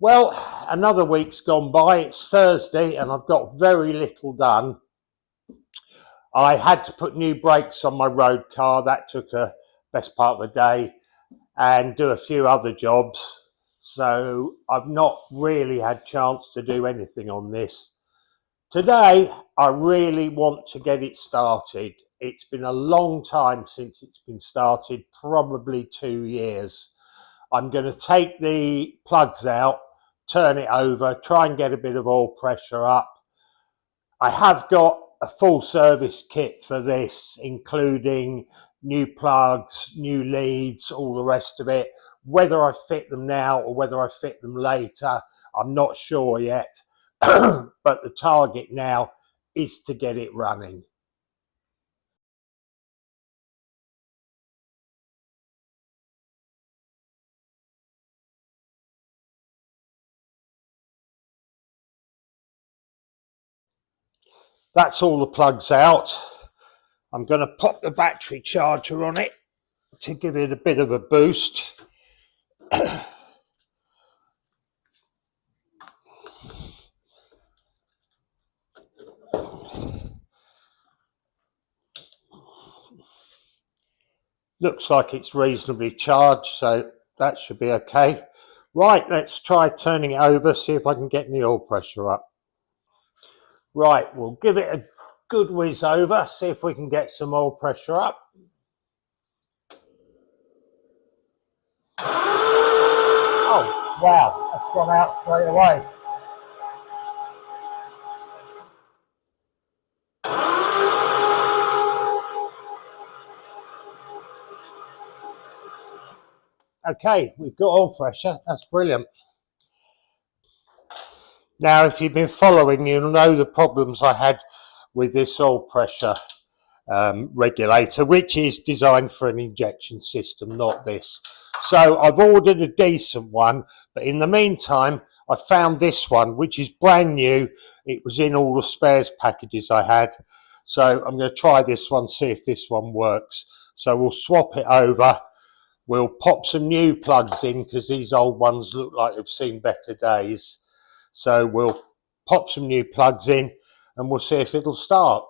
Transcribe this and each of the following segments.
Well, another week's gone by. It's Thursday and I've got very little done. I had to put new brakes on my road car. That took the best part of the day, and do a few other jobs. So I've not really had chance to do anything on this. Today, I really want to get it started. It's been a long time since it's been started, probably 2 years. I'm going to take the plugs out, turn it over, try and get a bit of oil pressure up. I have got a full service kit for this, including new plugs, new leads, all the rest of it. Whether I fit them now or whether I fit them later, I'm not sure yet. But the target now is to get it running. That's all the plugs out. I'm going to pop the battery charger on it to give it a bit of a boost. Looks like it's reasonably charged, so that should be okay. Right, let's try turning it over, see if I can get the oil pressure up. Right, we'll give it a good whiz over, see if we can get some oil pressure up. Oh, wow, that's gone out straight away. Okay, we've got oil pressure, that's brilliant. Now, if you've been following, you'll know the problems I had with this oil pressure regulator, which is designed for an injection system, not this. So I've ordered a decent one, but in the meantime, I found this one, which is brand new. It was in all the spares packages I had. So I'm going to try this one, see if this one works. So we'll swap it over. We'll pop some new plugs in because these old ones look like they've seen better days. So we'll pop some new plugs in and we'll see if it'll start.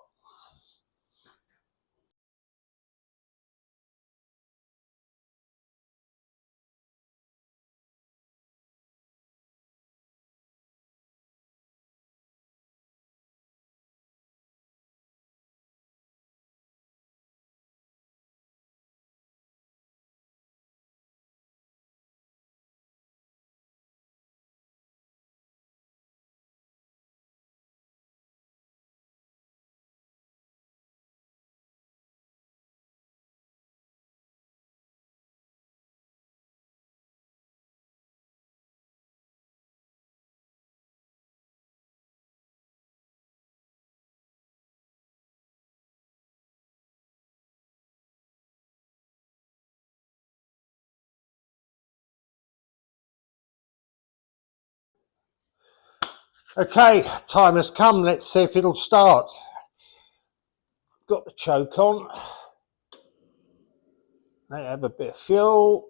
Okay, time has come. Let's see if it'll start. Got the choke on. They have a bit of fuel.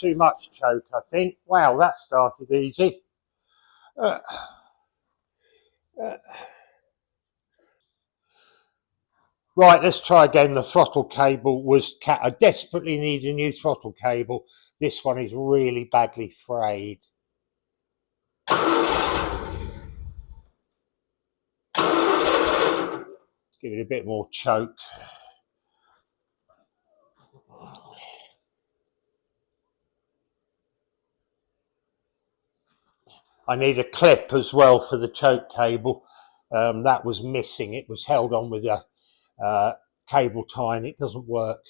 Too much choke, I think. Wow, that started easy. Right, let's try again. The throttle cable was cat. I desperately need a new throttle cable. This one is really badly frayed. Give it a bit more choke. I need a clip as well for the choke cable. That was missing. It was held on with a cable tie and it doesn't work.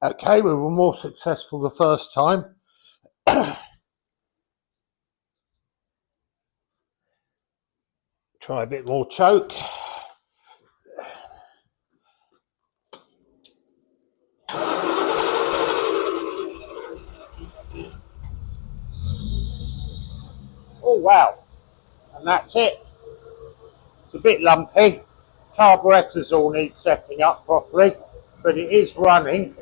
Okay, we were more successful the first time. Try a bit more choke. Oh wow, And that's it. It's a bit lumpy. Carburetors all need setting up properly, but it is running.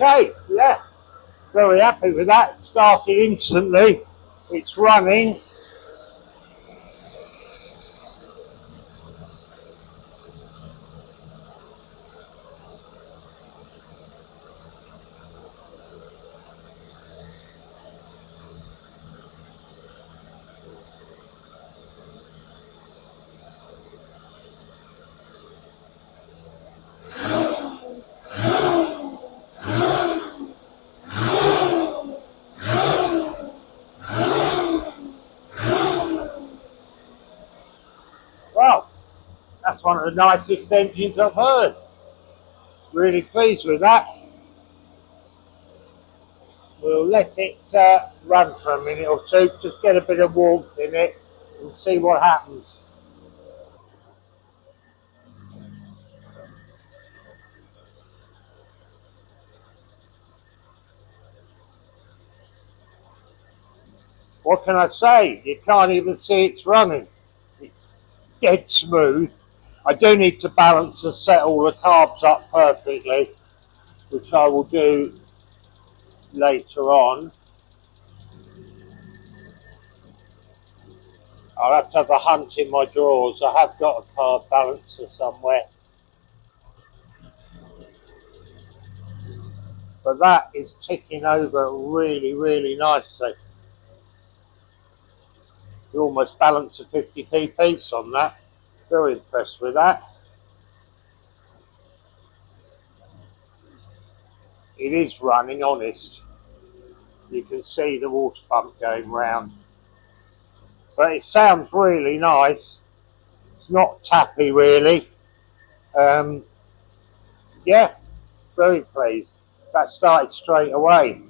Okay, yeah, very happy with that. It started instantly. It's running. Well, that's one of the nicest engines I've heard. Really pleased with that. We'll let it run for a minute or two, just get a bit of warmth in it and see what happens. What can I say? You can't even see it's running. It's dead smooth. I do need to balance and set all the carbs up perfectly, which I will do later on. I'll have to have a hunt in my drawers. I have got a carb balancer somewhere. But that is ticking over really, really nicely. You almost balance a 50p piece on that. Very impressed with that. It is running, honest. You can see the water pump going round. But it sounds really nice. It's not tappy, really. Um, yeah, very pleased. That started straight away.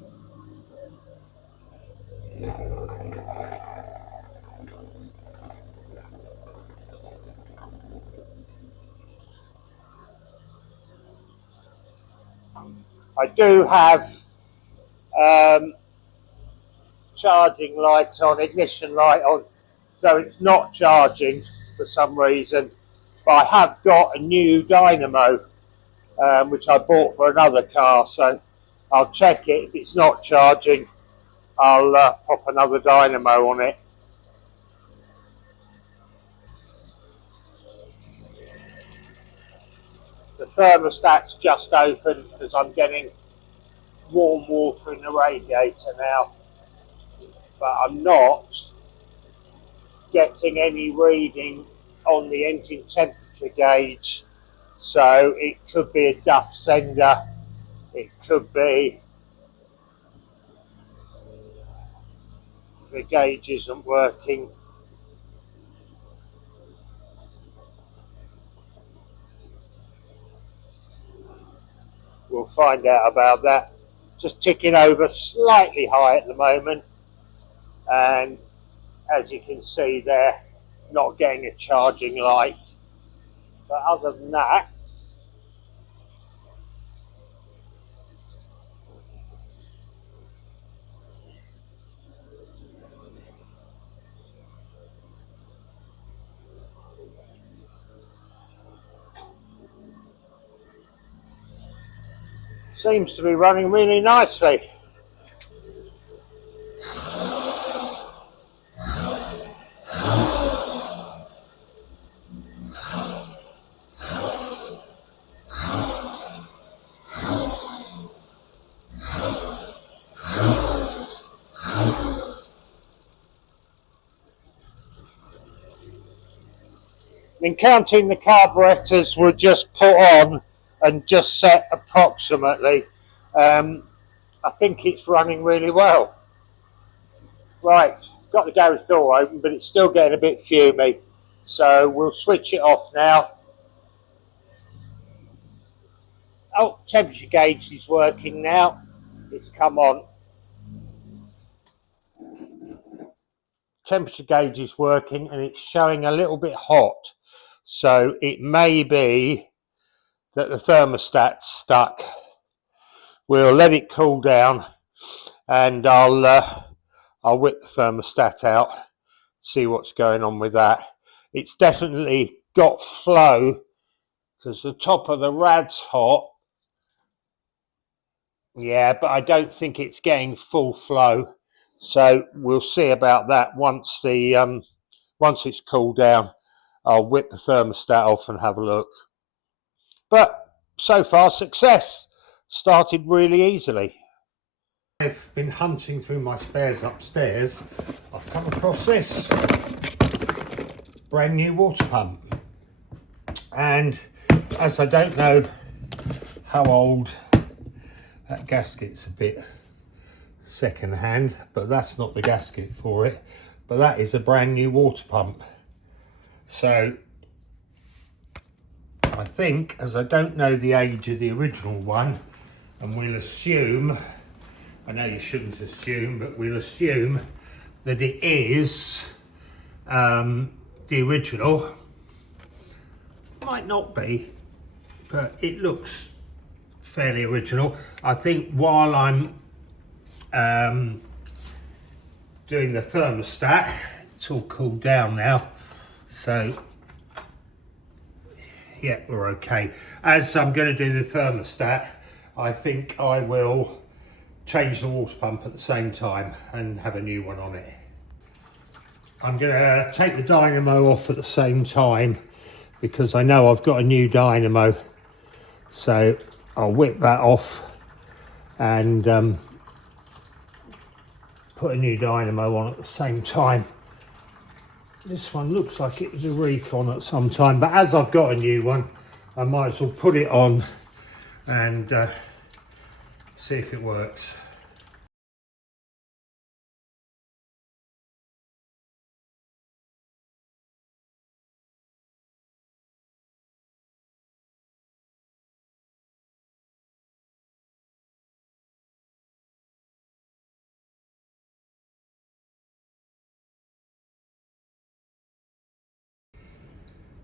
I do have charging lights on, ignition light on, so it's not charging for some reason. But I have got a new dynamo, which I bought for another car, so I'll check it. If it's not charging, I'll pop another dynamo on it. The thermostat's just open because I'm getting warm water in the radiator now, but I'm not getting any reading on the engine temperature gauge, so it could be a duff sender, it could be the gauge isn't working. We'll find out about that. Just ticking over slightly high at the moment, and as you can see there, not getting a charging light. But other than that, seems to be running really nicely. I mean, counting the carburetors were just put on and just set approximately. I think it's running really well. Right, got the garage door open, but it's still getting a bit fumy. So we'll switch it off now. Oh, temperature gauge is working now. It's come on. Temperature gauge is working and it's showing a little bit hot. So it may be that the thermostat's stuck. We'll let it cool down and I'll whip the thermostat out, see what's going on with that. It's definitely got flow because the top of the rad's hot. Yeah, but I don't think it's getting full flow. So we'll see about that once it's cooled down. I'll whip the thermostat off and have a look. But so far, success. Started really easily. I've been hunting through my spares upstairs. I've come across this brand new water pump. And as I don't know how old, that gasket's a bit second hand, but that's not the gasket for it. But that is a brand new water pump. So I think, as I don't know the age of the original one, and we'll assume, I know you shouldn't assume, but we'll assume that it is the original. Might not be, but it looks fairly original. I think while I'm doing the thermostat, it's all cooled down now, so yeah, we're okay. As I'm going to do the thermostat, I think I will change the water pump at the same time and have a new one on it. I'm going to take the dynamo off at the same time because I know I've got a new dynamo, so I'll whip that off and put a new dynamo on at the same time. This one looks like it was a recon at some time, but as I've got a new one, I might as well put it on and see if it works.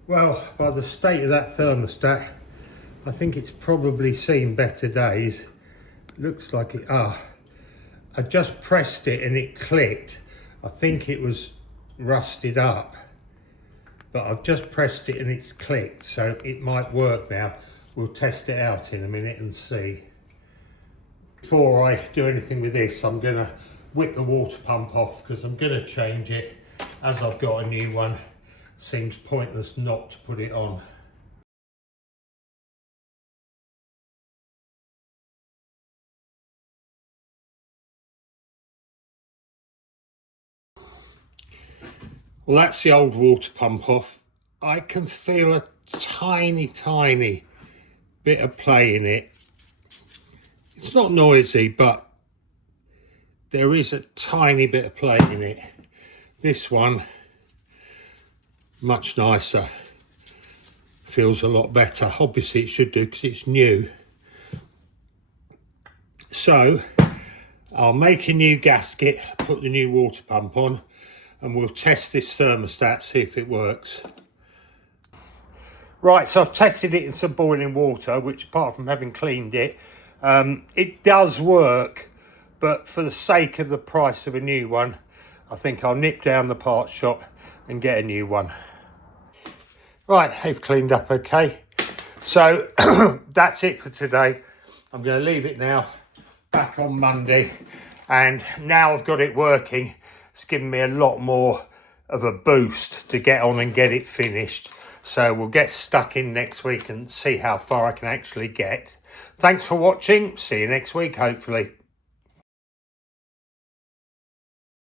Well, by the state of that thermostat, I think it's probably seen better days. Looks like it, I just pressed it and it clicked. I think it was rusted up, but I've just pressed it and it's clicked, so it might work now. We'll test it out in a minute and see. Before I do anything with this, I'm gonna whip the water pump off because I'm gonna change it. As I've got a new one, seems pointless not to put it on. Well, that's the old water pump off. I can feel a tiny bit of play in it. It's not noisy, but there is a tiny bit of play in it. This one, much nicer. Feels a lot better. Obviously it should do because it's new. So I'll make a new gasket, put the new water pump on, and we'll test this thermostat, see if it works. Right, so I've tested it in some boiling water, which apart from having cleaned it, it does work, but for the sake of the price of a new one, I think I'll nip down the parts shop and get a new one. Right, they've cleaned up okay. So that's it for today. I'm going to leave it now, back on Monday, and now I've got it working, it's given me a lot more of a boost to get on and get it finished. So we'll get stuck in next week and see how far I can actually get. Thanks for watching. See you next week, hopefully.